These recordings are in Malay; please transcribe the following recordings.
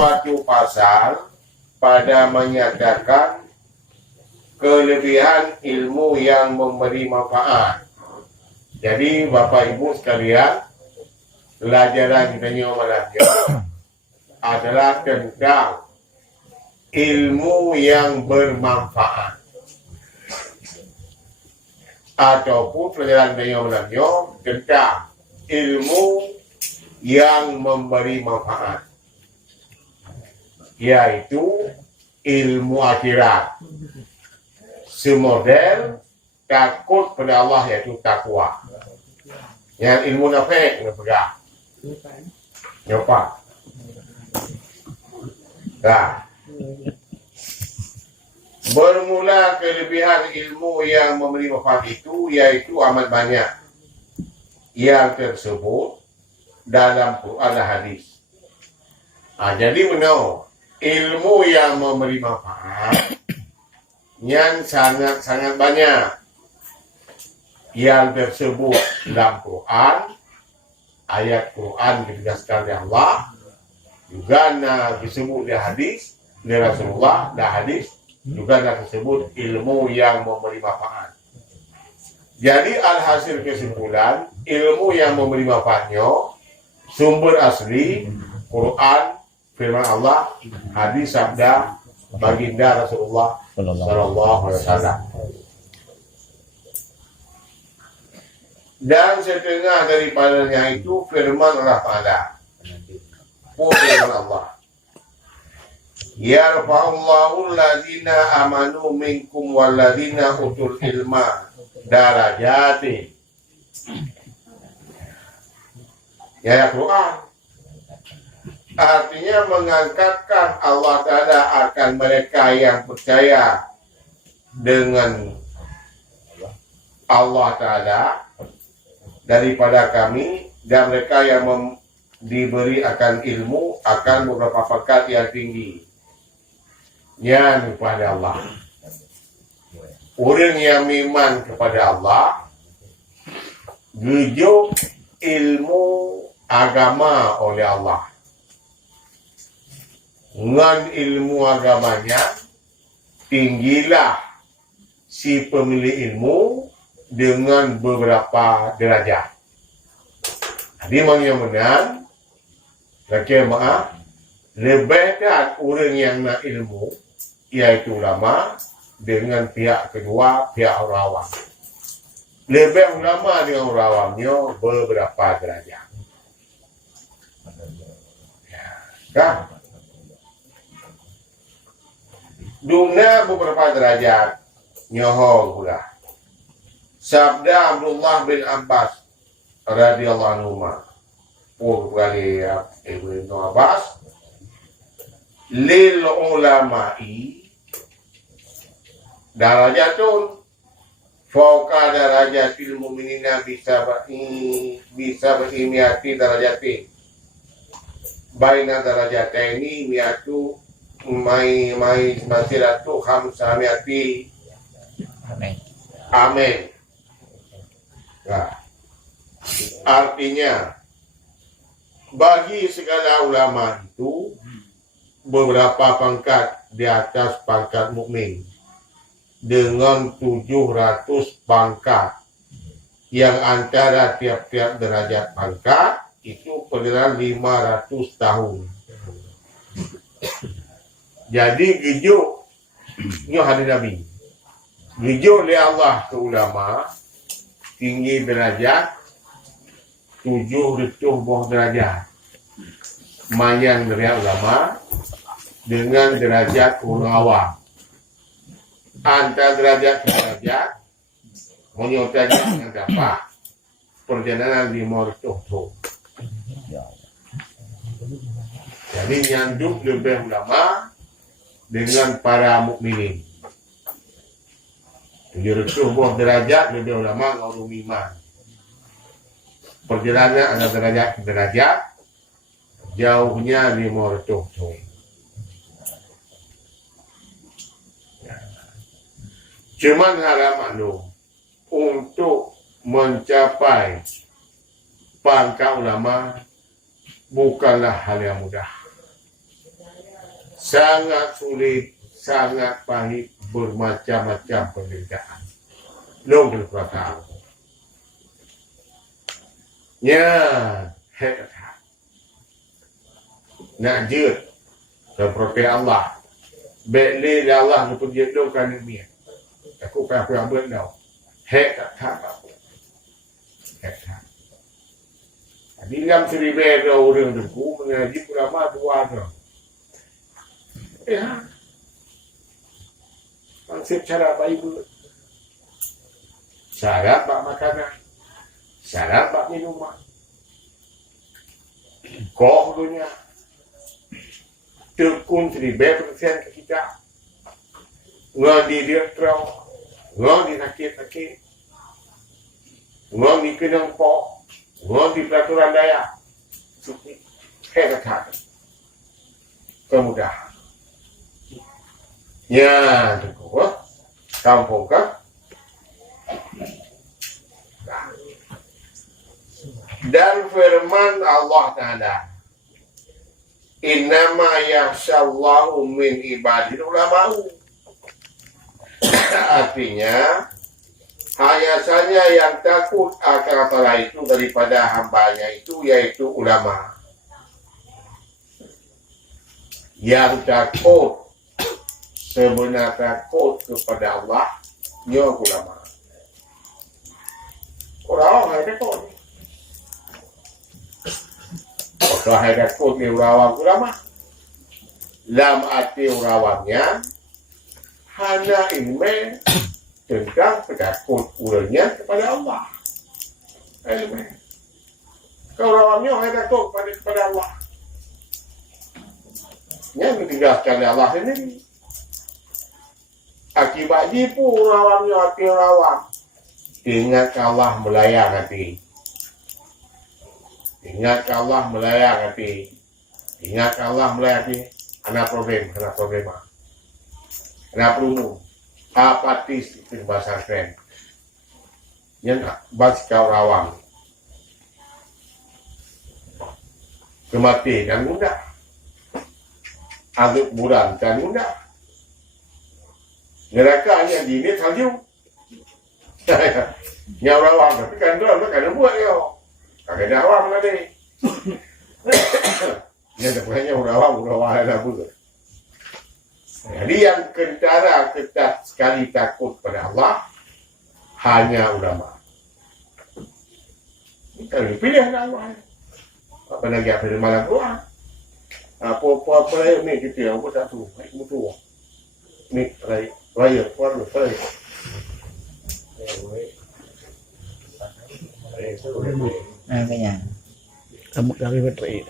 suatu pasal pada menyatakan kelebihan ilmu yang memberi manfaat. Jadi Bapak Ibu sekalian, pelajaran kita malam adalah tentang ilmu yang bermanfaat, ataupun pelajaran kita malam tentang ilmu yang memberi manfaat, yaitu ilmu akhirat, semodel takut pada Allah, yaitu takwa. Yang ilmu nafik nak pegang nyopak. Nah, bermula kelebihan ilmu yang memberi manfaat itu, yaitu amat banyak yang tersebut dalam Quran dan hadis. Jadi menau ilmu yang memberi manfaat yang sangat banyak yang tersebut dalam Quran, ayat Quran ditegaskan oleh Allah, juga disebut di hadis dari Rasulullah, dan hadis juga disebut ilmu yang memberi manfaat. Jadi alhasil kesimpulan, ilmu yang memberi manfaatnya sumber asli Quran, firman Allah, hadis sabda baginda Rasulullah sallallahu alaihi wasallam. Dan setengah daripadanya itu firman Allah Ta'ala. Firman Allah. Yarfa'ullahu alladzina amanu minkum walladzina utul ilma darajati. Ya Quran. Artinya mengangkatkan Allah Ta'ala akan mereka yang percaya dengan Allah Ta'ala daripada kami, dan mereka yang diberi akan ilmu akan beberapa pangkat yang tinggi yang kepada Allah. Orang yang iman kepada Allah gejuk ilmu agama oleh Allah. Dengan ilmu agamanya tinggilah si pemilik ilmu dengan beberapa derajat. Jadi yang menang, laki maaf, lebih dan orang yang nak ilmu, iaitu ulama, dengan pihak kedua, pihak orang awam. Lebih ulama dengan orang awamnya beberapa derajat. Ya, kan? Dunia beberapa derajat, nyohong pula. Sabda Abdullah bin Abbas radhiyallahu anhu, kali Ibnu Abbas, lil ulama'i darajatun fauqa darajatil mu'minina bisa berimiati darajatin baina darajataini miatu mai masiratu khamsamiati amin. Nah, artinya bagi segala ulama itu beberapa pangkat di atas pangkat mukmin, dengan 700 pangkat yang antara tiap-tiap derajat pangkat itu perjalanan 500 tahun. Jadi gejuk nyo hadis Nabi, gejuk oleh Allah ke ulama tinggi derajat 700 derajat, mayan derajat ulama dengan derajat orang awam. Antara derajat ke derajat menyertai yang dapat perjalanan 500 tahun. Jadi nyanduk lebih ulama dengan para mukminin. 700 derajat lebih ulama orang iman. Perjalanan antara derajat ke derajat jauhnya 500 tahun. Cuman harap maklum, untuk mencapai pangkat ulama bukanlah hal yang mudah. sangat sulit, sangat pahit, bermacam-macam penderitaan. Long berkata, ya, hebat. Nak jut, seperti Allah. Beli Allah tu pun jut kan ni. Aku apa yang benar. Hebat apa? Hebat. Di dalam cerita orang tu, mengaji ulama dua tu. Ya, konsep cara Bible. Syarat bak makanan, syarat bak minuman. Kau dunia tekun 1,000% ke kita. Ngon di dia terau, ngon di sakit-sakit, ngon di kenang pok, ngon di peraturan daya. Hebat. Kemudahan. Ya, cukup. Kampung kan? Dan firman Allah Ta'ala, innama yakhshallahu min ibadil ulama'u. Artinya, hanya saja yang takut akan Allah itu daripada hambanya itu, yaitu ulama. Yang takut, sebenarnya takut kepada Allah, ya ulama. Orang ada takut. Orang ada takut ni ulama. Dalam arti urawanya hanya ilmu tentang takut ulanya kepada Allah. Ilmu. Urawanya hanya takut kepada Allah. Yang dijelaskan Allah sendiri. Akibat jipu urawanya hati urawang. Ingat Allah melayang hati. Ingat Allah melayang hati. Ingat Allah melayang hati. Ada problem. Ada perlu. Apatis itu bahasa keren. Yang bahasa kau rawang. Kematian dan mudah. Aduk bulan dan mudah. Neraka yang dini salju. Yang rawang tapi kan tu apa kan buat dia. Kagak ada awam tadi. Yang sebenarnya rawang ada pun. Jadi yang kentara ketat sekali takut pada Allah hanya ulama. Kalau dipilih Allah. Apa lagi apa malam doa. Apa ni kita apa tak tahu. Betul. Ni raya warna raya. Kanya kamu dari baterai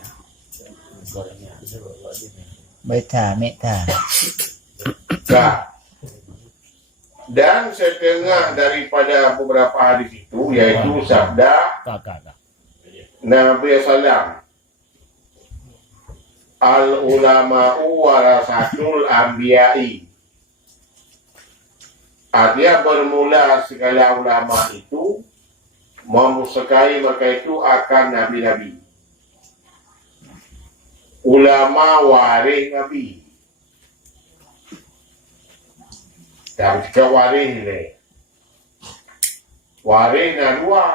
baca meta. Dan setengah daripada beberapa hadis itu yaitu sabda Nabi Sallam, al ulama'u warasatul anbiya'i. Artinya bermula segala ulama itu memusakai mereka itu akan nabi-nabi. Ulama waris nabi. Dan jika waris ni, waris na dua.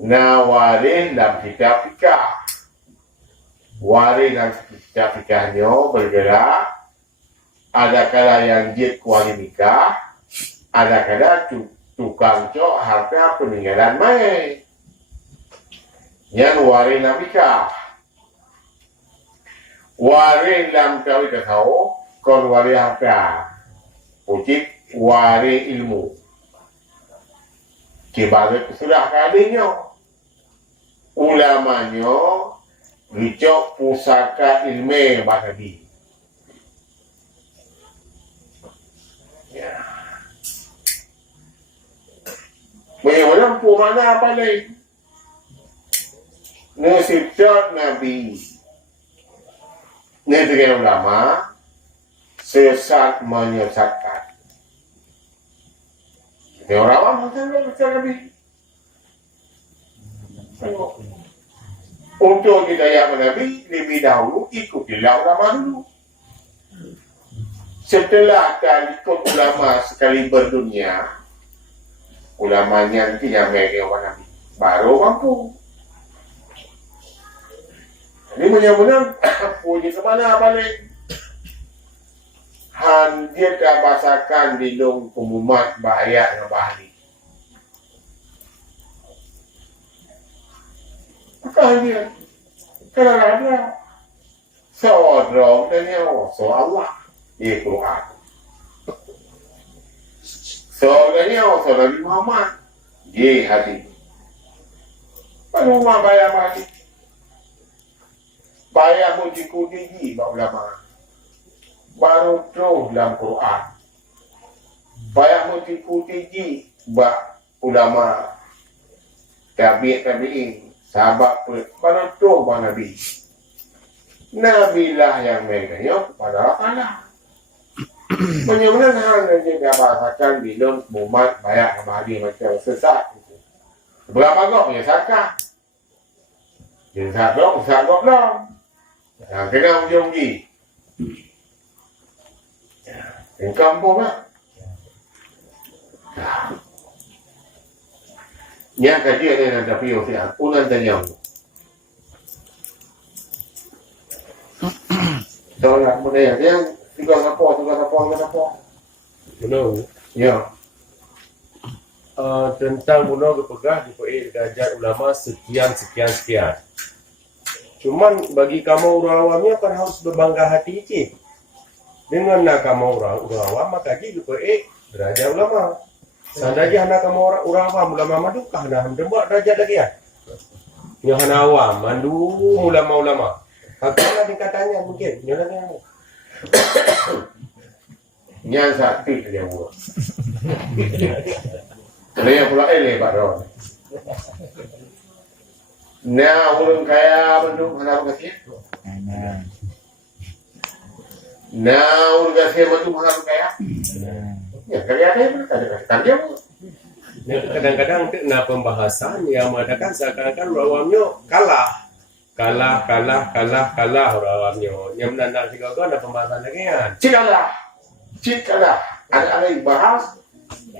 Na waris dalam kitab fikah. Waris dalam kitab fikahnya bergerak. Ada kala yang jid kuali nikah, ada kala tukang cok harta peninggalan mai. Yang waris nikah. Waris dalam kawin tahu, kon waris harta. Ucip waris ilmu. Kibarat sudah kalinya. Ulamanya dicok pusaka ilmu bahagi. Ya. Bagaimana mana apa lain? Nasibcat Nabi. Negeri ulama sesat menyesatkan. Ini orang macam Nabi. Untuk hidayah Nabi, lebih dahulu ikutilah ulama dulu. Setelah dah ikut ulama sekali berdunia, ulamanya nanti yang media Nabi baru mampu. Ini benar-benar puji kemana balik? Dia dah bahasakan di dong pengumuman bahaya dengan bahari. Maka dia kalau ada seorang dan yang Allah di Quran. Seorang yang Nabi Muhammad di hadis. Pengumuman bahaya bahari. Bahaya mujiku tinggi ulama. Baru terus dalam Quran. Banyak motifu tinggi bak ulama tabi'in, sahabat baru terus bak Nabi. Nabi lah yang mengenai pada Allah. Benar-benar dia dah bahasakan bilang umat banyak kembali macam sesat. Berapa kau punya sakar? Yang sakar belum. Kena ujung-ujung. Di kampung lah. Yang kaji ada yang tapi yang unan dan yang. Soalnya mana yang juga apa. Benar. Ya. Tentang bunuh berpegah di derajat ulama sekian. Cuman bagi kamu orang awamnya kan harus berbangga hati cik. Dengan nak kamu orang awam maka di derajat ulama. Seandainya anak kamu orang awam ulama madukah dah buat derajat lagi ya. Yang anak awam mandu ulama. Hakikatnya dikatanya mungkin. Nyonya Yang sakti dia buat. Dia pula lebat dah. Nah, orang kaya bentuk mana kasih? Nah, orang kasih bentuk mana kaya? Ya, kaya ada dia. Kadang-kadang kena pembahasan yang mengatakan seakan-akan awamnya kalah orang awamnya. Yang menandang juga ada pembahasan lagi kan? Cikalah. Ada yang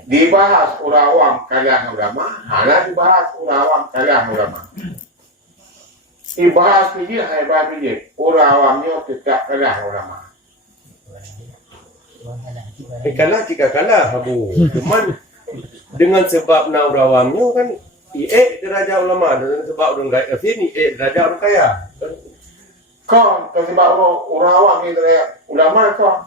dibahas orang awam kalah ulama, ada dibahas orang awam kalah ulama. Ibahas pilih, orang awamnya tetap kalah ulama. Kalah jika kalah Abu. Cuman dengan sebab nak orang awamnya kan derajat ulama dengan sebab orang kaya sini derajat orang kaya. Kau sebab orang awam ni derajat ulama kau.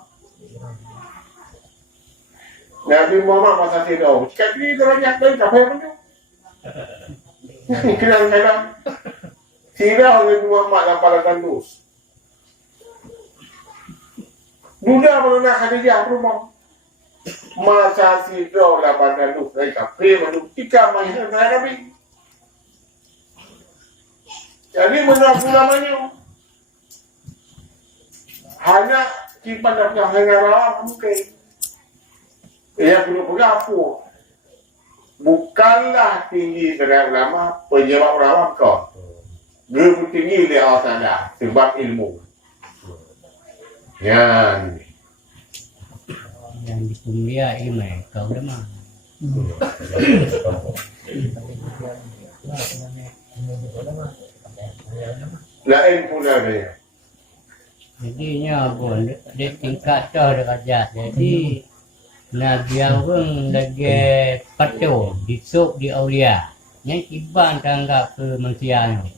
Nabi Muhammad masa tidur, cakap ni derajat lain tak payah pun. Kenal. Sirah Nabi Muhammad dalam palakan dus. Duda mengenai Khadijah rumah. Masa sirah dalam palakan dus. Mereka menurut tiga mahir Nabi. Jadi menurut ulamanya. Hanya kipan dan hanya mungkin. Yang perlu berapa? Bukanlah tinggi derajat ulama penyebab ulama kau. Dia tinggi dia awasana sebab ilmu. Yang di kuliah ilmu kau dah mah. lain pula dia. Jadinya pun dia tingkat dah derajat. Jadi Nabi pun lagi patuh disuk di aulia. Yang iban tanggap ke manusia ni.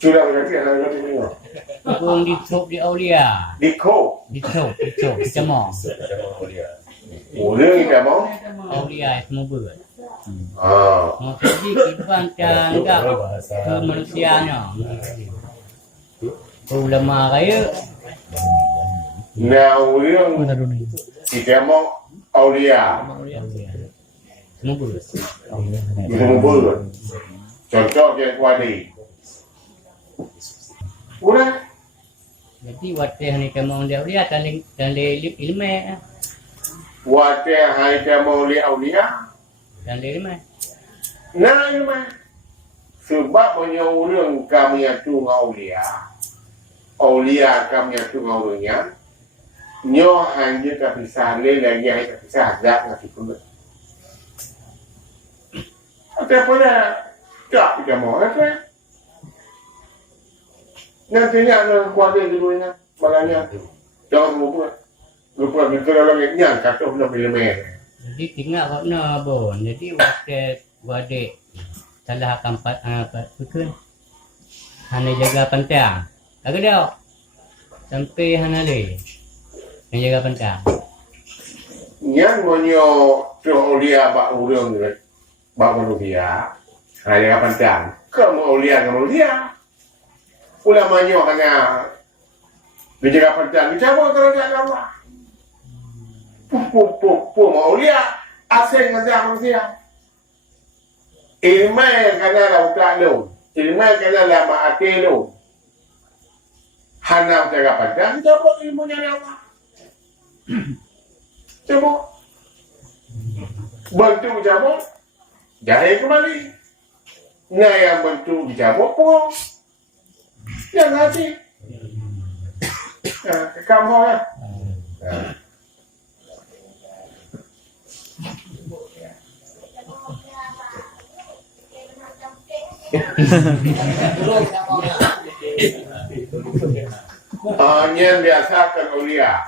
Sudah berarti ada ni. Pun disuk di aulia. Diko. Disuk cemong. Boleh kita mau? Aulia semua ber. Jadi iban tanggap ke manusia ni. Ulama kaya Nah, ulama kita mau aulia. semua ber. Itu contoh yang kuadi. Udah. Jadi waktu ni kamu dia aulia tali ilmu. Wajah hai kita mau aulia. Tali ilmu. Nah, ilmu. Sebab menyorang kami atu aulia. Aulia kami atu aulanya. Nyo hanya terpisah lagi hanya terpisah zat ngasih pun. Apa dah tak kita mau apa? Nantinya nak kuatir dulunya malahnya. Jangan lupa kalau lagi nyang kata belum mer. Jadi tinggal kat na bon. Jadi waktu wadik salah akan pukul. Hana jaga pantang. Agak dah. Sampai hana le. Yang jaga pantang. Yang monyo teolia bak urang ni. Bak manusia. Hana jaga pantang. Kamu ulia. Ulamanya kena dijaga pantang. Dicabut kerajaan Allah. Mau lihat asing dengan manusia. Ilmu kena lautan lu, ilmu kena lama hati lu. Hana jaga pandang, coba ilmunya lama. Coba bantu cabut, jahit kembali. Nah yang bantu cabut pun, yang hati. Kamu ya. Hanya biasakan ulia.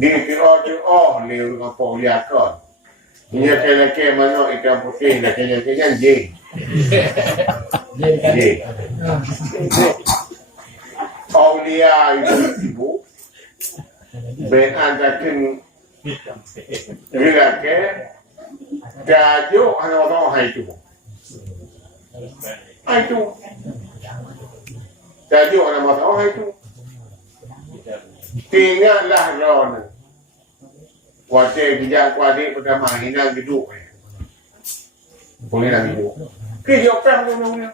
Di tiro ni dengan ulia kan. Nya kena mana ikan putih nak kena je. Je. Ulia itu ibu. Ben antakin bila ke Dajo ana orang hai tu. Hai tu. Dajo ana orang hai tu. Tinggallah ron. Kuate bijak kuate pertama hilang hidup. Boleh nak hidup. Kerja pem tu ni.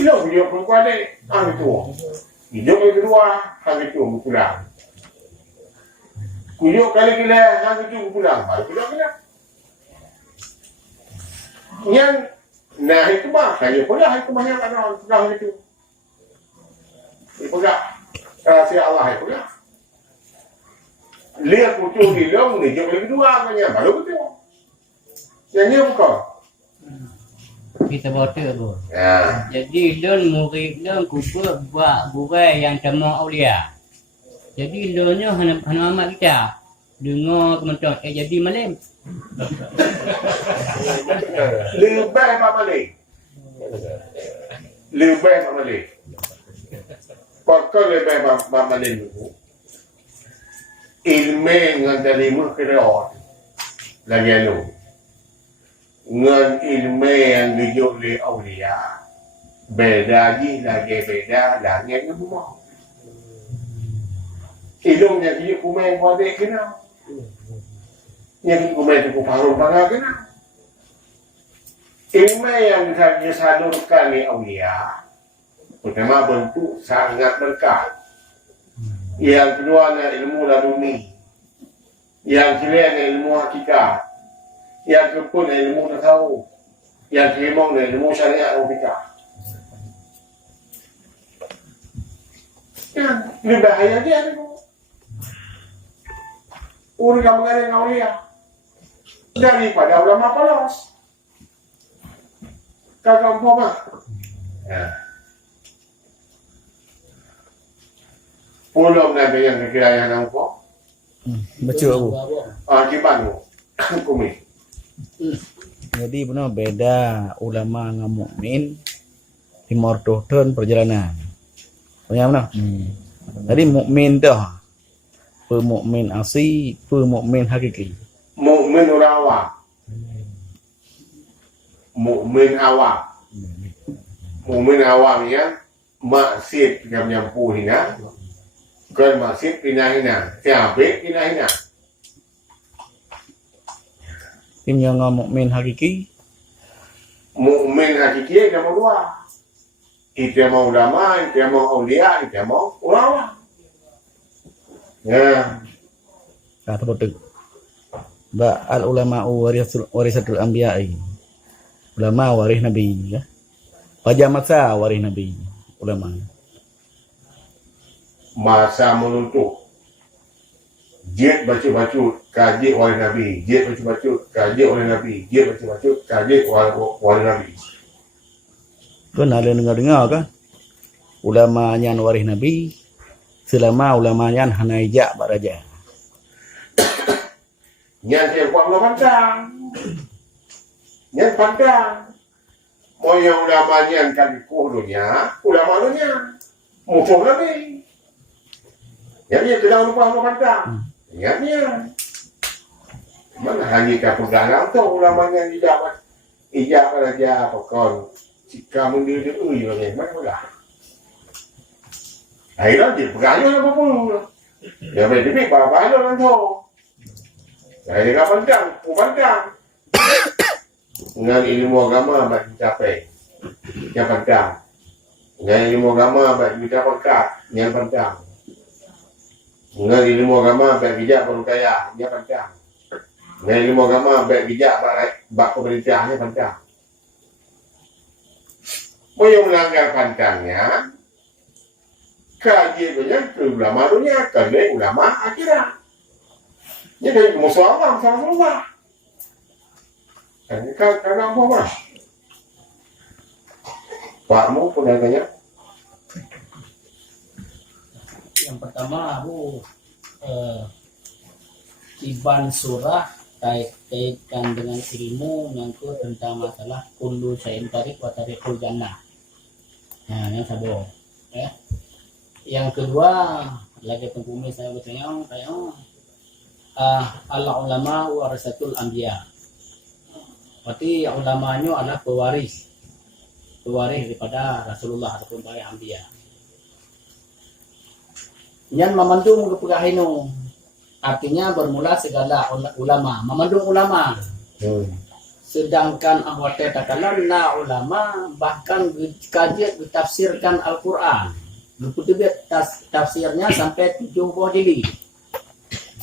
Hidup kuate ang itu. Hidup yang kedua hang itu pulang. Kuyuk kali gila hang itu pulang. Baru pulang. Yang nah itu mah saya pula itu banyak ada orang itu. Itu enggak rahasia Allah itu enggak. Lihat putus di dalam ni jom lagi dua katanya baru betul. Yang ni bukan. Kita baca tu. Ya. Jadi lon murid lon kubur buat burai yang cema aulia. Jadi lonnya hana amat kita. Dengar kementerian jadi malam. Lebih apa balik? Lebih apa balik? Pakar lebih apa balik dulu? Ilmu dengan dari mukherot lagi lu. Dengan ilmu yang dijuk oleh aulia beda lagi beda lagi yang semua. Ilmunya dia kumai pada kenal. Yang kumai tu paruh pada kenal. Ilmu yang disalurkan oleh aulia pertama bentuk sangat berkah. Yang kedua ilmu laduni. Yang ketiga ilmu hakikat. Yang keempat ilmu tasawuf. Yang kelima ilmu syariat logika. Yang lebih bahaya dia ni. Urang mengenai aulia daripada ulama polos. Kagak umpama. Pulau nanti yang kira yang nampak. Baca aku. Gimana? Kumi. Jadi benar beda ulama dengan mukmin timur turun perjalanan. Punya mana? Jadi mukmin tu pemukmin asli, pemukmin hakiki. Mukmin orang awam. Mukmin awam. Mukmin awam ya maksud yang menyampu hina. Kan maksud pindah-hina. Siapa pindah-hina? Tim yang mukmin hakiki. Mukmin hakiki dia mau dua. Itu mau ulama, itu mau aulia, itu mau ulama. Ya. Kata betul. Ba al ulama warisatul anbiya'i. ulama waris Nabi ya. Pada masa waris Nabi ulama. Masa menuntut jid baca-baca kaji oleh Nabi, jid baca-baca kaji oleh Nabi, jid baca-baca kaji oleh Nabi. Kan ada dengar-dengar kan? Ulama yang waris Nabi selama ulama yang hana ijak bak raja. Yang saya buat pandang. Yang pandang. Mau yang ulama yang kali kuhdunya, ulama dunia. Musuh Nabi. Yang dia tidak lupa pandang. Yang dia. Mana hanya kapudana tu ulama yang ijak raja pokon. Jika mendiri mana pula. Akhirnya dia bergaya apa pun. Dia berdiri apa-apa lah tu. Saya dia pandang. Dengan ilmu agama bagi capai. Yang pandang. Dengan ilmu agama bagi capai. Yang pandang. Dengan ilmu agama bagi bijak berukaya. Yang pandang. Dengan ilmu agama bagi bijak bak pemerintah. Yang pandang. Mau yang melanggar pandangnya, kaji banyak ke ulama dunia, ke ulama akhirat. Ini dari musuh Allah sama Allah. Ini kan karena apa? Pakmu pun tanya. Yang pertama aku Iban surah kaitkan dengan ilmu nyangkut tentang masalah kullu syai'in tariq wa tariqul jannah. Nah, yang sabo. Ya. Yang kedua, lagi pengkumi saya bertanya kayak al ulama warasatul anbiya. Berarti ulamanya adalah pewaris daripada Rasulullah ataupun para anbiya. Yang memandu mengepegahinu artinya bermula segala ulama, memandung ulama. Sedangkan ahwate takalan na ulama bahkan kajian ditafsirkan Al-Quran. Luputibet tafsirnya sampai 70 diri.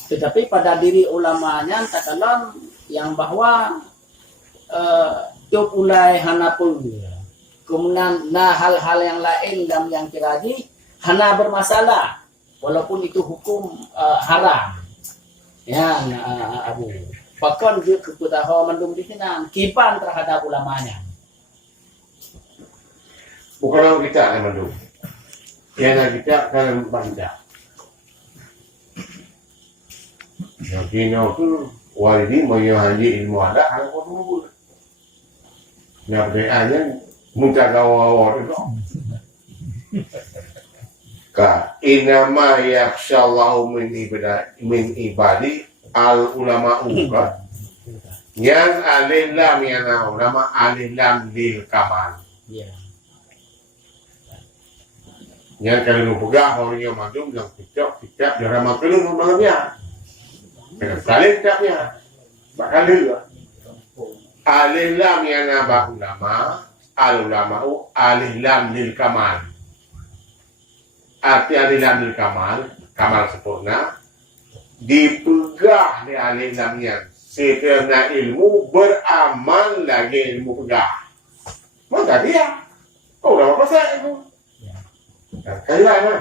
Tetapi pada diri ulamanya takalan yang bahwa tiap ulai hanapun. Kemudian hal-hal yang lain dalam yang kiraji hana bermasalah walaupun itu hukum haram. Ya, Abu. Bahkan dia keputahan mendung di sini kipan terhadap ulamanya. Bukan kita yang mendung. Yang kita kan pandang. Yang kino tu walidi mau haji ilmu ada hal kau tunggu. Yang beranya muncak awal itu. Ka inama yakshallahu min ibadi al ulama uka yang alilam yang ulama alilam lil kamal. Ya. Yang kalau pegang orangnya maju yang kicap jarang makan malamnya. Kali kitabnya bakal juga. Alilam yang nabah ulama al ulama alilam lil kamal. Arti alilam lil kamal sempurna. Dipegah di alilamnya sekarena ilmu beramal lagi ilmu pegah. Maka dia udah apa saya itu kayak mana?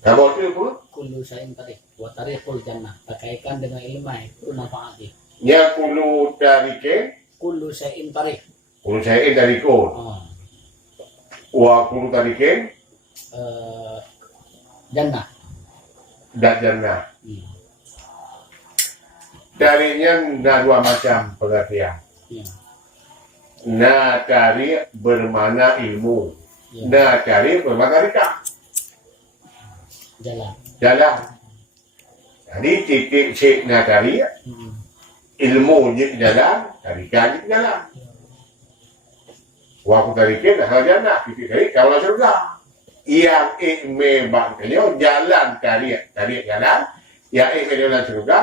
Kalau itu Kullu syai'in tariq wa tariqul jannah. Terkaitkan dengan ilmu itu manfaatnya. ya kulu dari ke Kullu syai'in tariq. kulu saya dari ko wa kulu dari ke Jannah. dan jannah. Darinya ada dua macam pengertian. Ya. Na cari bermana ilmu. Ya. Na cari bermana rika. Jalan. Jadi titik cik na cari ilmu je jalan, tarikan je jalan. Waktu tarikan hal jannah, titik cari kawalan surga. Yang ikme bangkanya jalan tarik jalan, yang ikme jalan surga,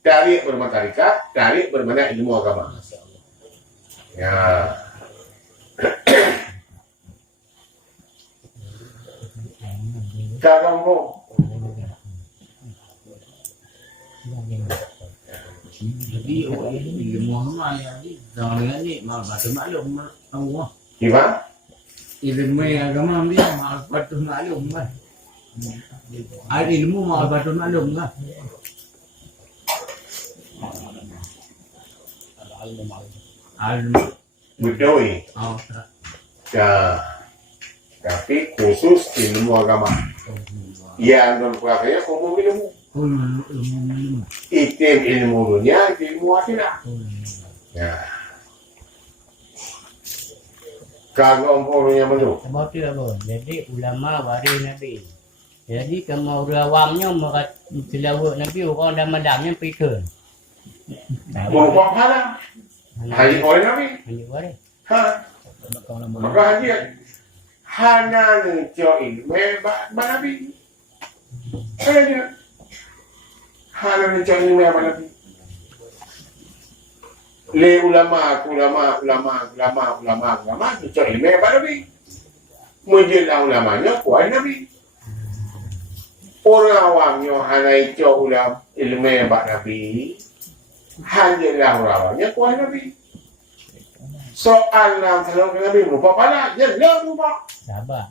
tarik bermana tarikat, tarik bermana ilmu agama. Ya. Kalau ulama ni zaman ni maklum Allah. Gimana? Ilmu agama dia ma'rifatul maklum kan. Ada ilmu ma'rifatul maklum kan. Ilmu. Betul. Oh, Ya. Tapi khusus ilmu agama. Yang non-prakanya umum ilmu. ilmu. Itim ilmu dunia, itim ilmu akhirat. Ya. Kalau umpamanya menurut. Sebab tu apa? Jadi ulama waris Nabi. Jadi kalau orang awamnya mereka tilawat Nabi, orang dalam-dalamnya pikir. Mau apa? Haji oleh Nabi. Hanya waris. Ha. Maka haji. Hana ngejo ilmu Nabi. Hanya. Hana ngejo ilmu Nabi. Le ulama ngejo ilmu Nabi. Menjelang ulamanya kuat Nabi. Orang awamnya hana ngejo ilmu Nabi. Hanyalah orang-orangnya kuat Nabi. Soal nam kalau Nabi lupa pala, ya lupa. Sabar.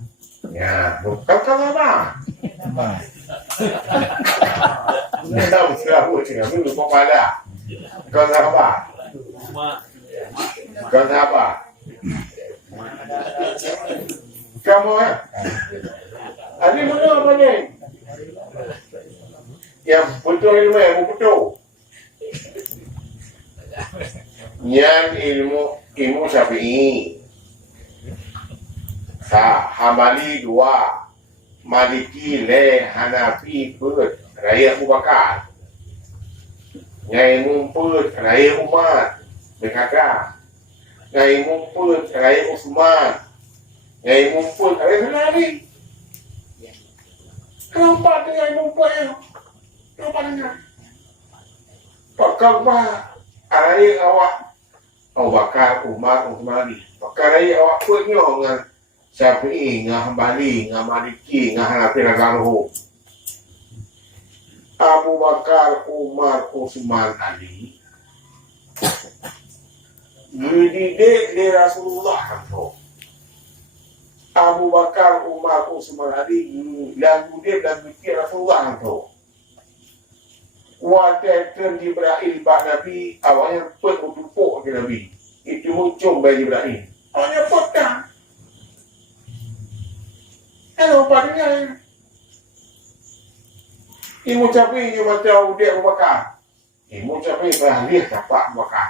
Ya, bukan apa. Tahu siapa cakap lupa pala. Kau apa? Kau apa? Kamu ya? Ada mana apa ni? Yang betul ilmu yang betul. Yang ilmu Syafi'i. Hambali 2, Maliki le, Hanafi put, Raya Abu Bakar. Ngai mumput Raya Umar berkata. Ngai mumput Raya Utsman. Ngai mumput Raya Ali. Kenapa dengan mumput? Kenapa dengan? Pakar Raya awak Abu Bakar, Umar, Utsman Ali. Pakar raya awak punya dengan Syafi'i, dengan Hambali, dengan Maliki, dengan Hanafi Ragaruh. Abu Bakar, Umar, Utsman Ali. Dididik di Rasulullah kan tu. Abu Bakar, Umar, Utsman Ali lagu dia lagu Rasulullah kan tu. Wadah Jibril bak Nabi awalnya pun ke Nabi. Itu muncul bagi Jibril. Awalnya potang. Hello padanya. Ibu capi ni macam dia Abu Bakar. Ibu capi beralih dapat Abu Bakar.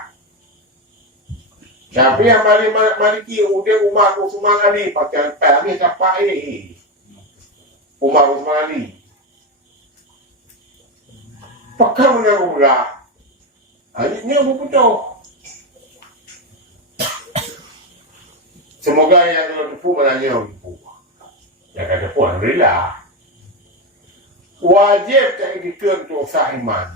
Capi yang Maliki udah Umar Utsman Ali pakai beralih dapat Umar Utsman Ali. Pakai mana pula? Ini Abu Betul. Semoga yang kalau tipu menanya tipu. Yang kata pun Alhamdulillah. Wajib tak dikira untuk sah iman.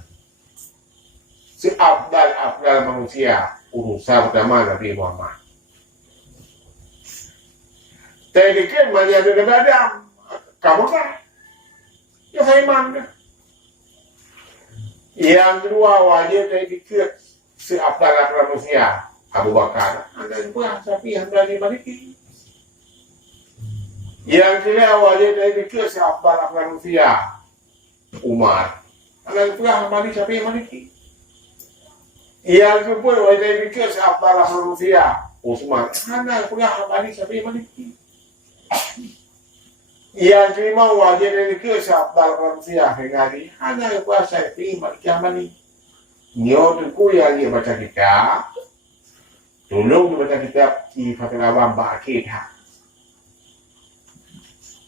Seabdal manusia urusan pertama Nabi Muhammad. Tak dikira mana ada Nabi Adam. Kamu kan? Ya sah iman kan? Yang kedua wajib dari dikir seabdal manusia Abu Bakar. Anda juga Syafi'i Hambali Maliki. Yang ketiga wajib dari dikir seabdal manusia Umar. Anda juga Hambali Syafi'i Maliki. Yang kedua wajib dari dikir seabdal manusia Utsman. Anda juga Hambali Syafi'i Maliki. Yang kelima wajib dari kesabdal manusia hari hanya kuasa Syafi'i Maliki Hambali. Nyo tu yang dia baca kitab, tolong baca kitab di Fathul Awam Ba'akidah.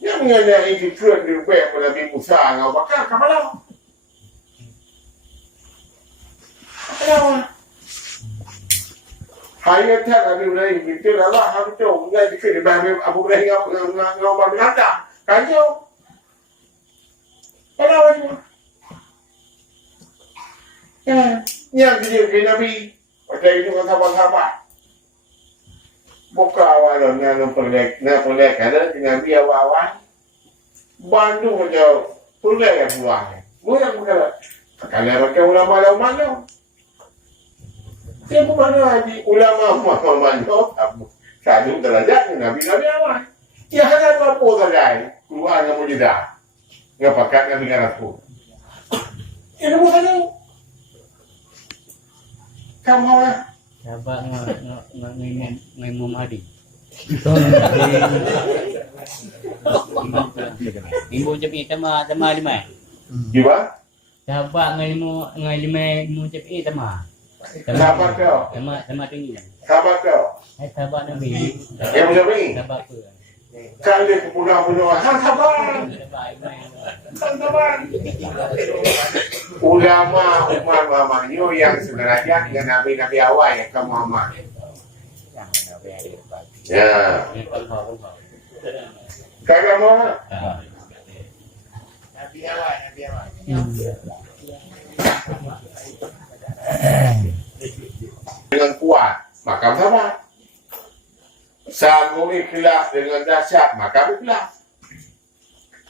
Yang mengenai dikir di rupiah Nabi Musa dengan Abu Bakar, kapalau. Hayat Nabi Ibrahim dikir Allah habis tu mengenai dikir di Abu Ibrahim dengan Umar bin Khattab. Kacau. Kenapa cuma? Yang dia Nabi. Pada itu kata sahabat. Buka awal dengan perlek ada Nabi awal. Bandung saja perlek yang pulang. Mula bukan. Kalau mereka ulama. Dia mana haji ulama mana kami derajat Nabi awal. Ya hanya apa saja. Keluar dengan mujizat. Ngapakan Nabi Rasul. Ini bukan itu. Kamu lah. Sahabat ngimum hadi. Imbu cepi sama lima. Gimana? Sahabat ngilmu cepi sama. Sahabat kau. Sama tinggi. Sahabat kau. Sahabat Nabi. Yang macam ni. Sahabat apa? Kali kepunah-punah. Sahabat. Sahabat. Ulama umat Muhammadiyah yang sederajat dengan Nabi awal yang ke Muhammad. Ya. Kagak mau. Nabi awal. Dengan kuat, maka sabar. Sanggup ikhlas dengan dahsyat, maka ikhlas.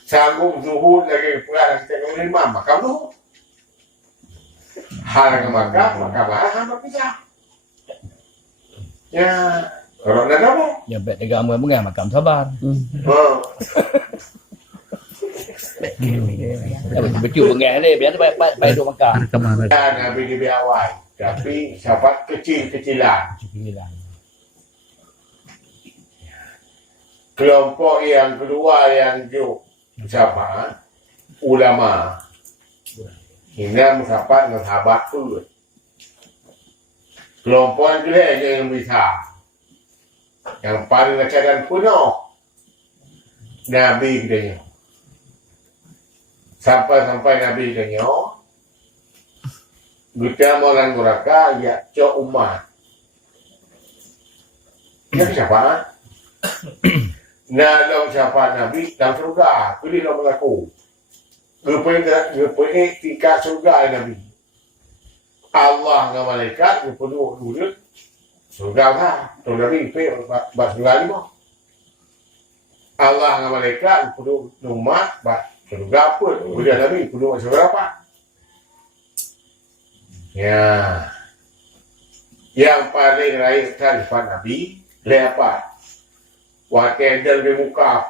Sanggup zuhud lagi pula kita imam, maka zuhud. Hal yang maka hamba pisah. Ya, kalau dah apa? Ya bet agama mengai makam sabar. Oh, Betul mengai ni biar baik duk makam. ya Nabi di awal, tapi sahabat kecil-kecilan. Kelompok yang kedua yang siapa? Ulama. Ini sahabat dengan sahabat pun. Kelompok yang kedua yang bisa. Yang paling keadaan penuh. Nabi katanya. Sampai Nabi katanya. Kita orang neraka ya cok umat. Ya siapa? Nah, dalam siapa Nabi dalam surga, pilih dalam mengaku. Gepai tingkat surga Nabi. Allah dengan malaikat gepenuh dunia surga lah. Tu Nabi bas surga lima. Allah dengan malaikat gepenuh umat bas surga apa? Kemudian Nabi gepenuh surga apa? Ya. Yang paling raih khalifah Nabi lepas wakil di muka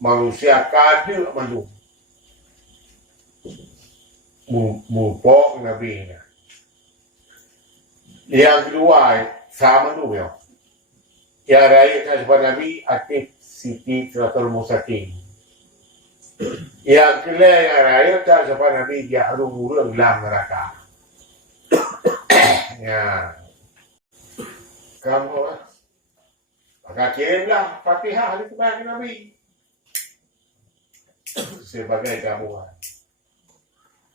manusia kadir mandu mupok Nabi. Yang kedua sama tu ya. Yang rakyat khalifah Nabi aktif Siti Siratul Mustaqim. Yang kedua yang rakyat khalifah Nabi dia harus urang dalam neraka. Ya. Kamu maka kirimlah Fatihah di kepada Nabi sebagai gabungan.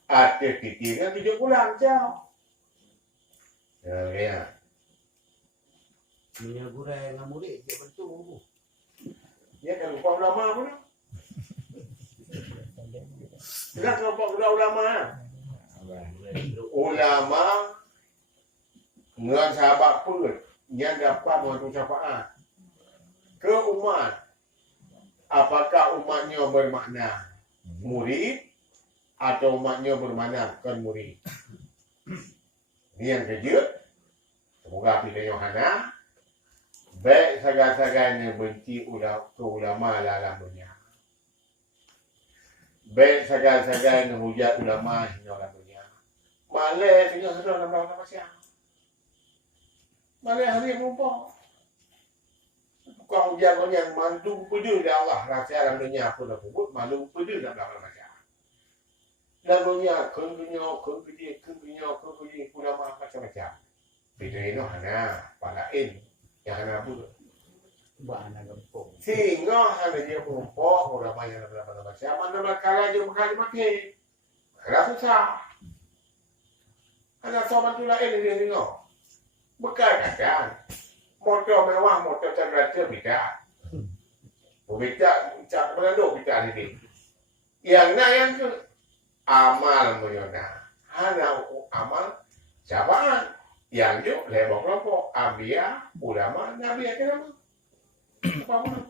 Ada titiknya 7 bulan jauh. Ya. Minyak goreng dengan murid dia betul. Ya kan lupa ulama pun. Tidak lupa ulama. Ulama dengan sahabat pun yang dapat membantu syafaat ke umat. Apakah umatnya bermakna murid atau umatnya bermakna bukan murid? Ini yang kejut. Semoga pilih Yohana. Baik sagai-sagainya benci ke ulama dalam dunia. Baik sagai-sagainya hujat ulama dalam dunia. Malai tinggal sedang dalam masyarakat. Malai hari lupa. Kau jangan yang mandu pede dari Allah rahsia dalam dunia pun aku buat malu pede dalam masyarakat. Dalam dunia kengkenya ulama macam-macam. Beda ini hana palain yang hana pun. Buat anak gempung. Sehingga hana dia mengumpul ulama yang dalam macam mana berkala dia berkali mati. Kerana susah. Hana sobat tu lain dia tengok. Bekal kadang. Motor mewah, motor cerdas beda. Beda kepada dok beda ini. Yang yang tu amal menyona. Hana amal siapaan? Yang tu lebok kelompok ambia ulama nabi akan apa pun.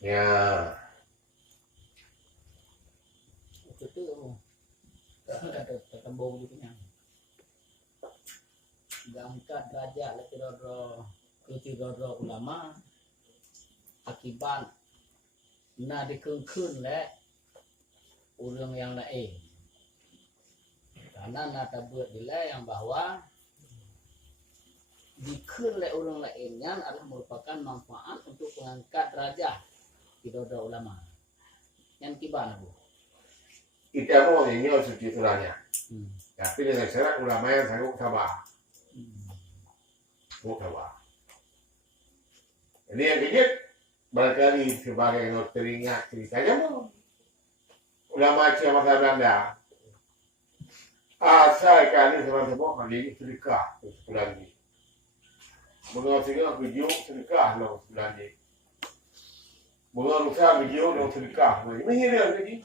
Ya. Itu tu. Tak ada tembung gitu nya. Gangkat derajat ke ulama akibat na dikengkun le orang yang lain. Karena na tabut dile yang bahwa dikun le orang lainnya adalah merupakan manfaat untuk mengangkat derajat daripada ulama. Yang kiban Bu. Kita mau ini suci turanya. Tapi dengan syarat ulama yang sanggup sabar. Sabar. Ini yang kejut barangkali sebagai yang teringat ceritanya mau. Ulama Aceh masa Belanda. Asal kali semua kali ini sedekah sebulan ini. Mengasihkan video sedekah dalam sebulan ini. Mengasihkan video dalam sedekah. Ini hilang lagi.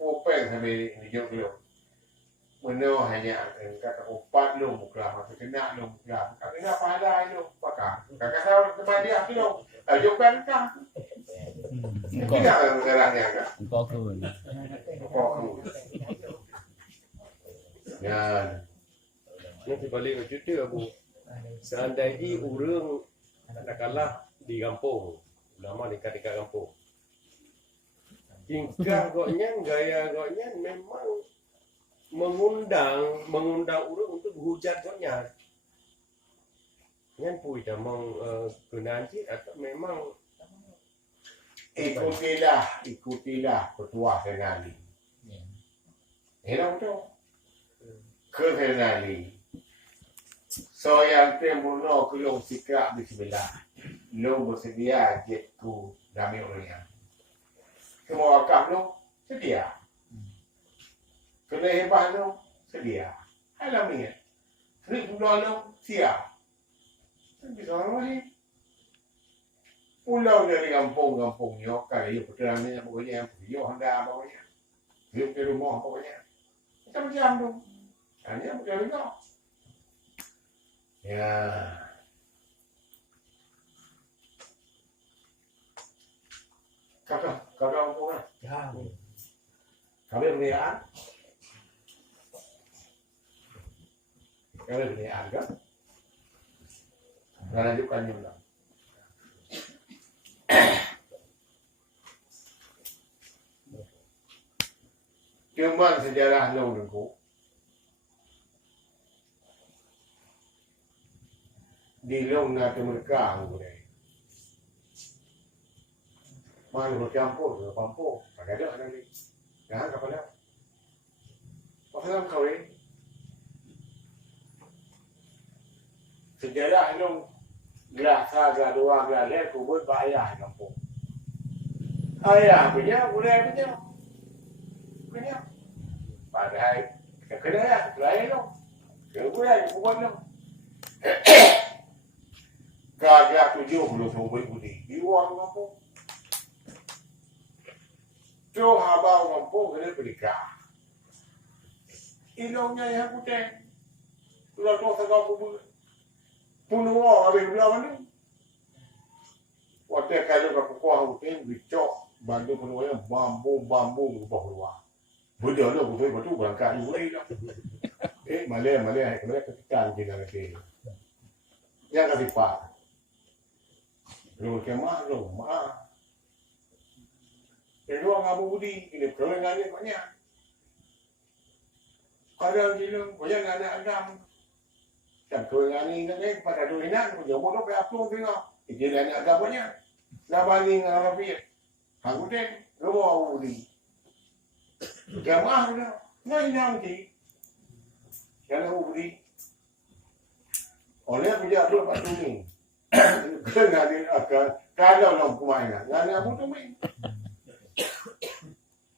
Open sampai video dia. Mana hanya kata opat lo bukan masa kena lo bukan. Kena pada lo pakar. Kakak tahu tempat dia lo. Ajukan kan. Tidak mengerangnya kan. Kokun. Ya. Nanti balik ke cerita Abu. Seandainya orang katakanlah di kampung, ulama dekat-dekat kampung. Tingkah goknya, gaya goknya memang mengundang orang untuk berhujat goknya. Yang pun dah kenaan atau memang ikutilah petua kenali. Hilang tu. Kenali. So yang tembuno kulung sikap bismillah. Lo bersedia jetku dami orangnya. Semua wakaf lo sedia. Kena hebat lo sedia. Alamiah. Seri pulau lo siap. Bisa orang lain. Pulau dari kampung yo kali yo perjalanan pokoknya yo Honda pokoknya. Yo ke rumah pokoknya. Macam-macam tu. Hanya berjalan. Ya. Kakak apa? Ya. Kami berniat. Kan? Lanjutkan juga. Cuman sejarah lo dengku. Di long na mereka boleh. Mana bercampur ke kampung, ada nanti. Jangan kepada. Pasal kau ini. Sejarah long gelas saga dua gelas kubur bayar kampung. Ayah punya boleh punya. Padahal kena ya, lain lo. Kemudian kubur lo. Gagak 70 budi di uang kampung. Tu habau kampung kena perikah. Ilongnya yang putih. Kalau tu segala kubur. Punuh orang habis belah mana? Waktu kalau kau kuah hutan bicok bandu penuhnya bambu berubah luar. Betul lah betul berangkat mulai dah. Malay ketikan je nanti. Yang kasih pak. Lu kemah lu maaf. Kedua ngabu budi ini perlengan banyak. Kadang bilang banyak anak agam. Dan perlengan ini kan pada duinan jodoh lo apa tengok. Ini anak agam banyak. Nabani ngarabi. Aku dek lu mau budi. Kemah lu. Ngai nanti. Kalau budi. Oleh punya lu pak tuni. Kena akan kalau nak kumainan, nak apa tu main?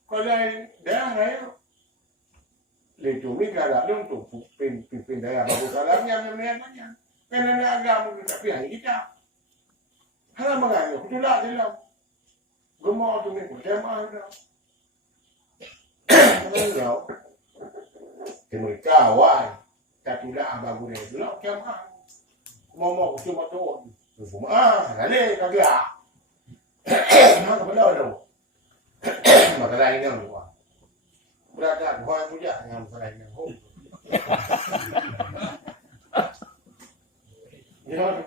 Kalau dah ayo, lepas ni kalau dong tu pimpin daya baru salamnya banyak. Kena ni agam kita pilih kita. Hal mengayo, betul lah dalam. Gemar tu ni kemah dah. Mengayo, mereka awal tak tidak bagus ni, tu lah kemah. Mau cuma tu. Kali kagak. Mana belah tu. Maka lain yang tu. Berada gua punya dengan lain yang. Ya.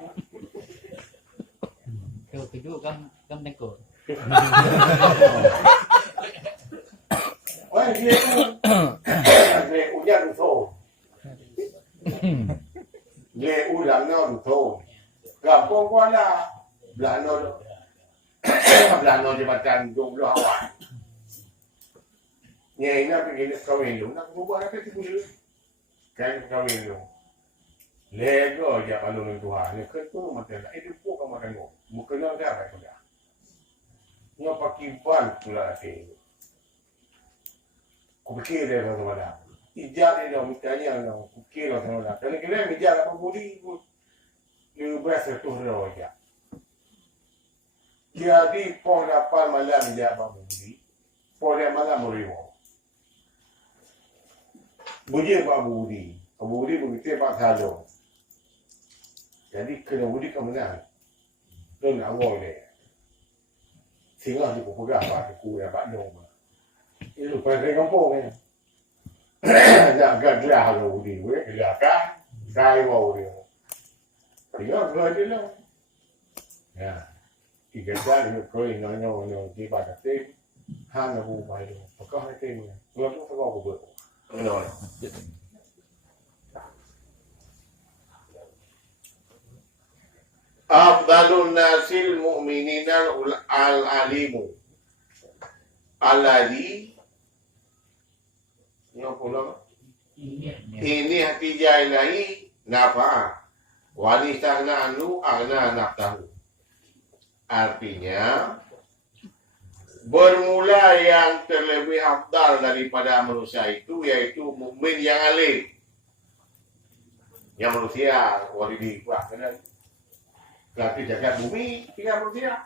Kedua kan tengkuk. Wah, dia tu. Dia ujar tu. Dia ulang non tu. Kampung Kuala. Belano. Belano jabatan jumlah awak. Nyai nak pergi kahwin lu. Nak buat apa tu dulu? Kan kahwin lu. Lego je kalau lu Tuhan. Ni ketu macam tak. Itu pun kamu tengok. Bukan nak dah apa dah. Ni pakai ban pula sih. Ku fikir dia orang mana. Ijak dia dah mitanya orang. Ku fikir orang mana. Kalau kira mijak apa budi ku. Dia berasa tu dah aja. Jadi pon apa malam mijak apa budi. Pon malam muriwo. Budi apa budi. Budi begitu pak salong. Jadi kena budi ke mana? Don awal dia. Singa di pegang pak ku ya pak dong. Itu pada kampung ni. Jangan gelah lu budi, gelah kan? Saya mau dia. Dia gelah dia lah. Ya. Tiga jam kau ini nyo di pada tu. Han aku bayar. Pakai tu ni. Gua tu pakai aku buat. No. Afdalun nasil mu'minina al-alimu alladhi ini hati jahilai nafa'a walistagna anu agna naftahu. Artinya bermula yang terlebih afdal daripada manusia itu yaitu mukmin yang alim. Yang manusia walidi kuat benar. Berarti jagat bumi tinggal manusia.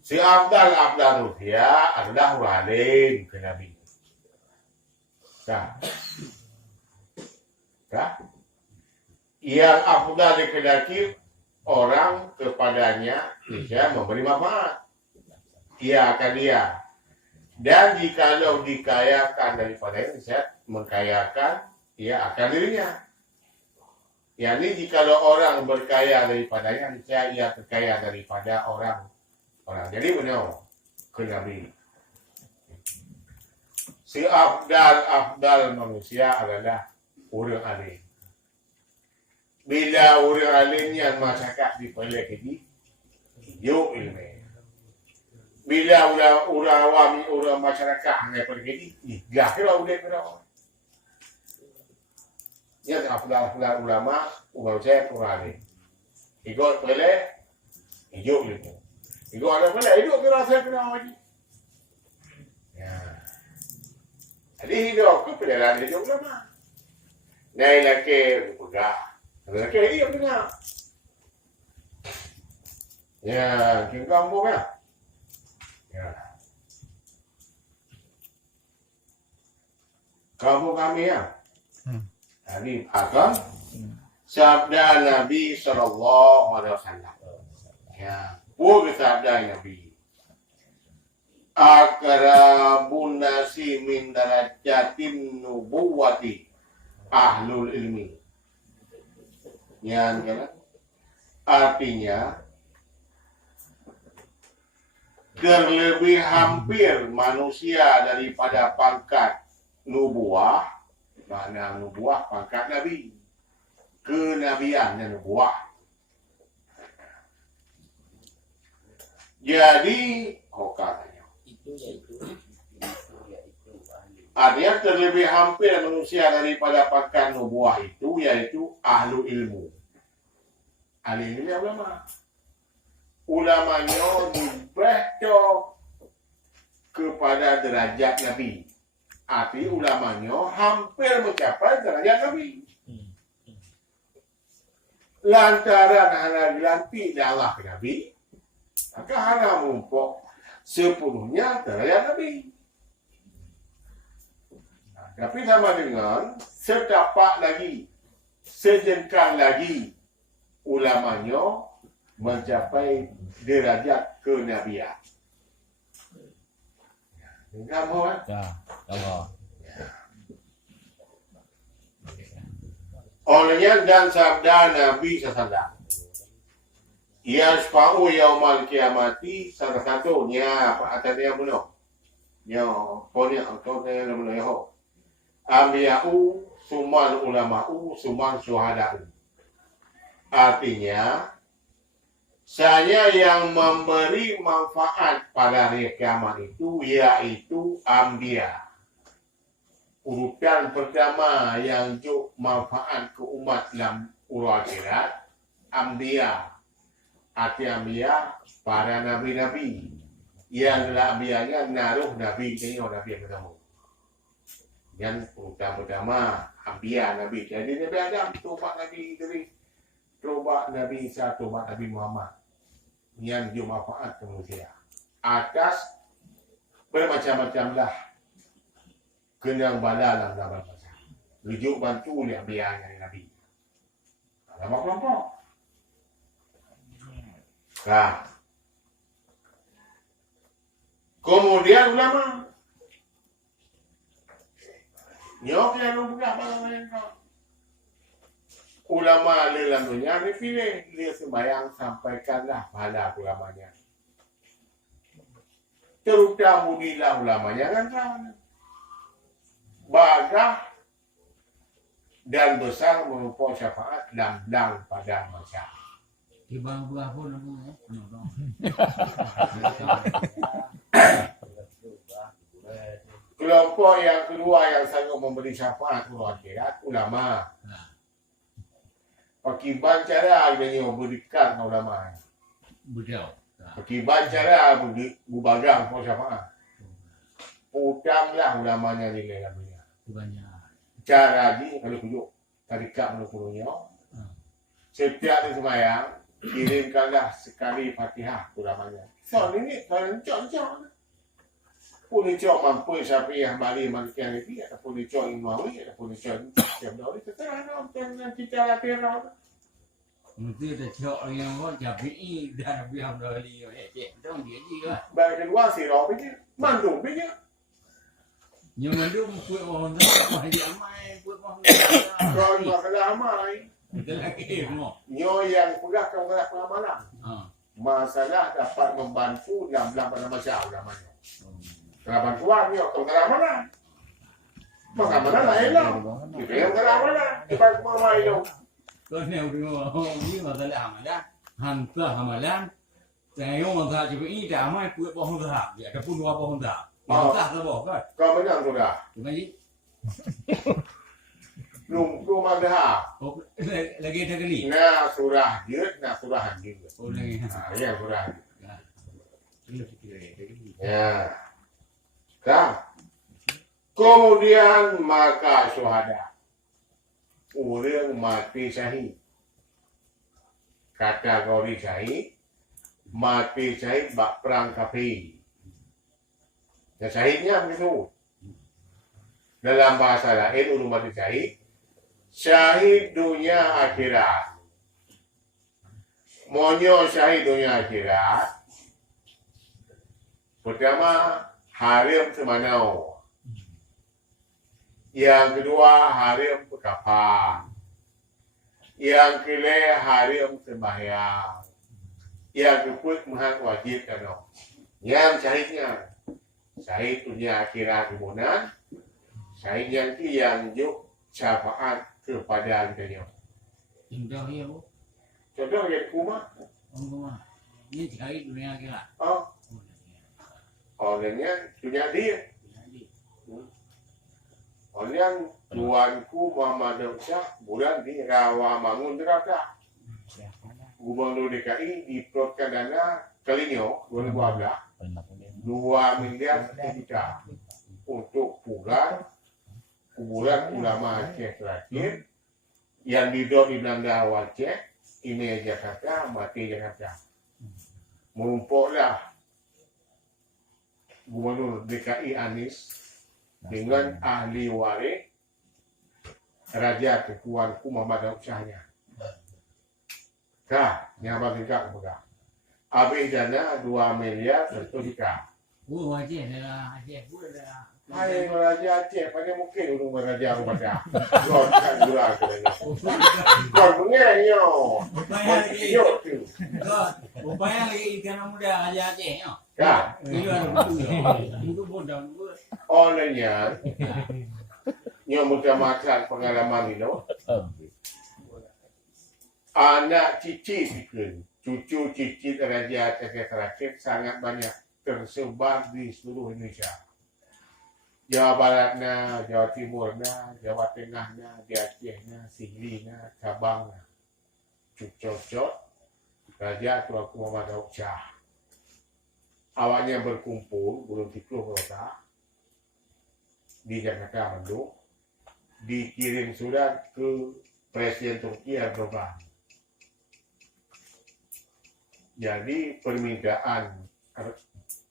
Si afdal manusia adalah alim ke Nabi. Yang afdal dikehendaki orang kepadanya bisa memberi manfaat. Ia akan dia. Dan jikalau dikayakan daripadanya bisa mengkayakan ia akan dirinya. Yang ini jikalau orang berkaya daripadanya bisa ia terkaya daripada orang. Jadi benar ke Nabi. Si afdal manusia adalah orang alim. Bila orang alim yang masyarakat dipelih ini, hijau ilmu. Bila orang awam, orang masyarakat hanya pergi ini, gahlah udah berapa. Ini afdal ulama, manusia orang alim. Ikut pelih, hijau ilmu. Ikut ada pelih, hidup berasa berapa lagi. Ya. Jadi hidup ke perjalanan hidup lama. Naik laki pegang. Laki dia pegang. Ya, king kampung ya. Ya. Kampung kami ya. Jadi akan sabda Nabi SAW. Ya, bukan sabda Nabi. Akrabun nasi min darajatin nubuwati ahlul ilmi. Yang kan? Artinya terlebih hampir manusia daripada pangkat nubuah, mana nubuah pangkat nabi, kenabian dan nubuah. Jadi katanya artinya terlebih hampir manusia daripada pangkat nubuah itu yaitu ahlu ilmu. Ahli ilmu ulama. Ulamanya dibercok kepada derajat Nabi. Arti ulamanya hampir mencapai derajat Nabi. Lantaran hana dilantik dari Allah ke Nabi, maka hana mumpuk sepenuhnya derajat Nabi. Tapi sama dengan setapak lagi, sejengkal lagi ulamanya mencapai derajat kenabian. Kamu kan? Ya, kamu. Olehnya dan sabda Nabi SAW. Yasfa'u yaumal kiamati salah satunya apa ada yang belum? Yo, pokoknya atau yang belum yo. Ambiya'u sumal ulama'u sumal syuhada'u. Artinya saya yang memberi manfaat pada hari kiamat itu yaitu ambiya. Urutan pertama yang juk manfaat ke umat dalam urut akhirat ambiya. Arti ambiya para nabi-nabi. Yang adalah ambiyanya naruh nabi ini nabi yang pertama. Yang pertama ambiya nabi. Jadi Nabi Adam tobat Nabi Idris, tobat Nabi Isa, tobat Nabi Muhammad. Yang juk manfaat ke manusia. Atas bermacam-macam lah kenang bala dalam zaman masa. Rujuk bantu oleh ambiyanya Nabi. Lama kelompok. Nah. Kemudian ulama. Nyok yang buka barang-barang. Ulama dalam dunia ni pilih. Dia sembahyang sampaikanlah pahala ulamanya. Terutama mudilah ulamanya kan sama. Bagah dan besar merupakan syafaat dan pada masa. Ibang buah pun namanya. Kelompok yang kedua yang sanggup memberi syafaat keluar akhirat ulama. Pakiban cara adanya berikan ulama. Budau. Pakiban cara berbagang for syafaat. Utanglah ulamanya nilai namanya. Banyak. Cara lagi kalau kujuk tarikat menurutnya. Setiap di sembahyang kirimkanlah sekali Fatihah ulamanya. So ini kalau cocok. Punicok mampu siapa yang balik manusia ini, ada punicok Imawi, ada punicok siap dari terserah dan kita lapar. Mesti ada cok yang buat jabi dan biar dari cek dong dia juga. Bagi kedua si Rob ini mandung punya. Nhưng mà đứa quậy bò nó phải dám mai quậy bò Rồi mà cái ramai, itu lagi mau. nyo yang pegang kepada pengamalan. Masalah dapat membantu dalam pada masalah namanya. Bantuan nyo pengamalan. Pengamalan lain lah. Itu yang pengamalan. Bukan pengamalan itu. Có nèo đi mà biết mà ta làm mà đã hàn cơ hàm lan. Tại ông mà ta chỉ bị trả mai quậy bò không thả, để cái phun hoa bò không thả. Mà ta ta bỏ coi. Kau menang sudah. Cái gì? Rumah dah. Lagi ada kali. Nah surah dia, nah surah hadir. Oh lagi. Ya surah. Ini fikir ada kali. Ya. Kan? Kemudian maka syuhada. Orang mati syahid. Kategori syahid. Mati syahid bak perang kafir. Ya syahidnya begitu. Dalam bahasa lain ulun mati syahid. Syahid dunia akhirat. Monyo syahid dunia akhirat. Pertama, harim semanau. Yang kedua, harim pekapang. Yang ketiga, harim sembahyang. Yang keempat, mahat wajib kano. Yang syahidnya, syahid dunia akhirat kemudian. Syahid yang ki yang juk syafaat kepada kita. Contoh ya bu. Contoh yang kumah. Rumah. Ini cari dunia kira. Oh, olehnya dunia dia. Oleh tuanku Muhammad Syah bulan di Rawamangun neraka. Gubernur DKI diplotkan dana Kelinyo 2012 2 miliar juta untuk kuburan ulama Aceh terakhir yang didok di Belanda Aceh, ini Jakarta, mati Jakarta. Menumpuklah Gubernur DKI Anies dengan ahli waris Raja Tuanku Muhammad Syahnya. Kah, nyabang juga pegang. Habis dana 2 miliar tentu juga. Bu Aceh adalah Aceh. Bu adalah Hai Raja Aceh, pada mungkin ulung Raja pada. Kau kan gula katanya. Kau pengenyo. Yo tu. Upaya lagi ikan muda aja Aceh ya. Kan? Iya itu bodoh. Olehnya, nyo macam pengalaman ini, anak cici pikir, cucu cici Raja Aceh terakhir sangat banyak tersebar di seluruh Indonesia. Jawa Baratnya, Jawa Timurnya, Jawa Tengahnya, di Acehnya, Singlinya, Sabangnya. Cocok, Raja Tuanku Muhammad Daud Shah. Awalnya berkumpul, belum 30 kota, di Jakarta, Bandung, dikirim surat ke Presiden Turki Erdogan. Jadi permintaan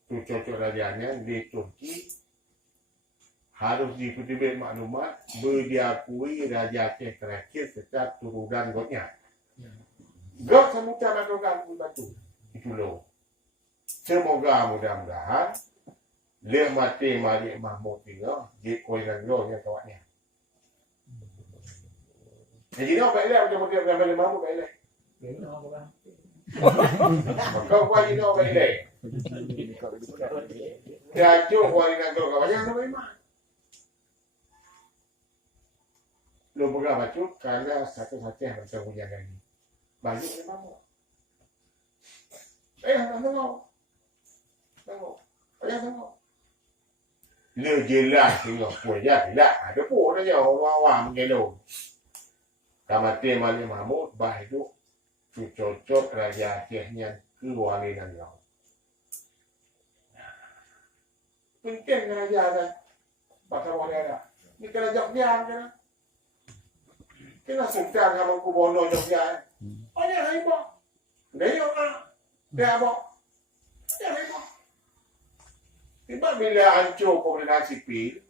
cocok rajanya di Turki harus diberi maklumat diakui Raja Aceh terakhir secara turunan godnya. God semuanya Erdogan pun batu itu loh. Semoga mudah-mudahan dia mati Malik Mahmud tinggal di Kuala yang kawannya. Jadi no baiklah macam Malik Mahmud baiklah. Kau kuali no baiklah. Rajuk kuali nak kawannya sama iman. Lo pegang baju karena satu-satu yang bertanggung jawab lagi. Balik ke Mahmud. Tengok. Tengok. Lo jelas tengok pun jelas. Ada pun aja orang-orang mengelong. Kamati Malik Mahmud bah itu cocok Raja Acehnya keluar dari Nangau. Penting Raja ada. Pasal boleh ada. Ini kena Jogja kan. Kena Sultan sama Kubono Jogja. Oh dia haibah. Dia apa? Dia haibah. Tiba bila hancur pemerintahan sipil,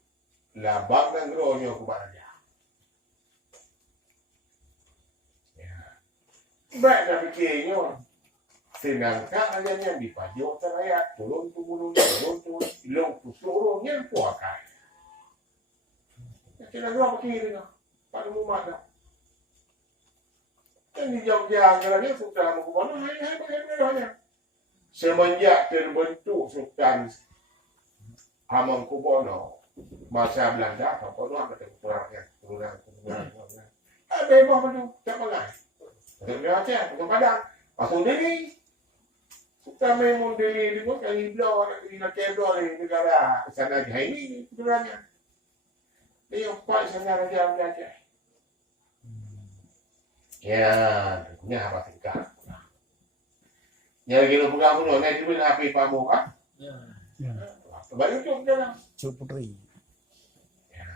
labang dan geronya kepada dia. Ya. Baik dah fikirnya. Sedangkan adanya di pajak rakyat, turun. Long turunnya puakai. Kena dua fikirnya. Pada rumah dah. Yang di Jogja agaranya Sultan Hamengkubuwono hai. Semenjak terbentuk Sultan Hamengkubuwono masa Belanda Hamengkubuwono ada keturunan. Bebas betul, tak malah. Dia Aceh, bukan Padang. Pasal Deli. Sultan Maimun Deli itu kali nak keblo di negara sana ini keturunannya. Dia empat sana Raja Aceh. Ya, punya apa tingkah. Ya, kalau bukan pun, nanti pun api pamu kan? Ya. Baru tu kita. Cupri. Ya.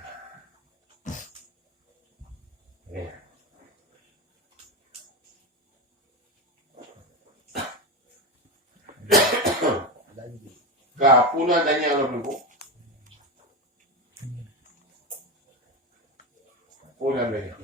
Kapunan tanya lo dulu. Punan tanya.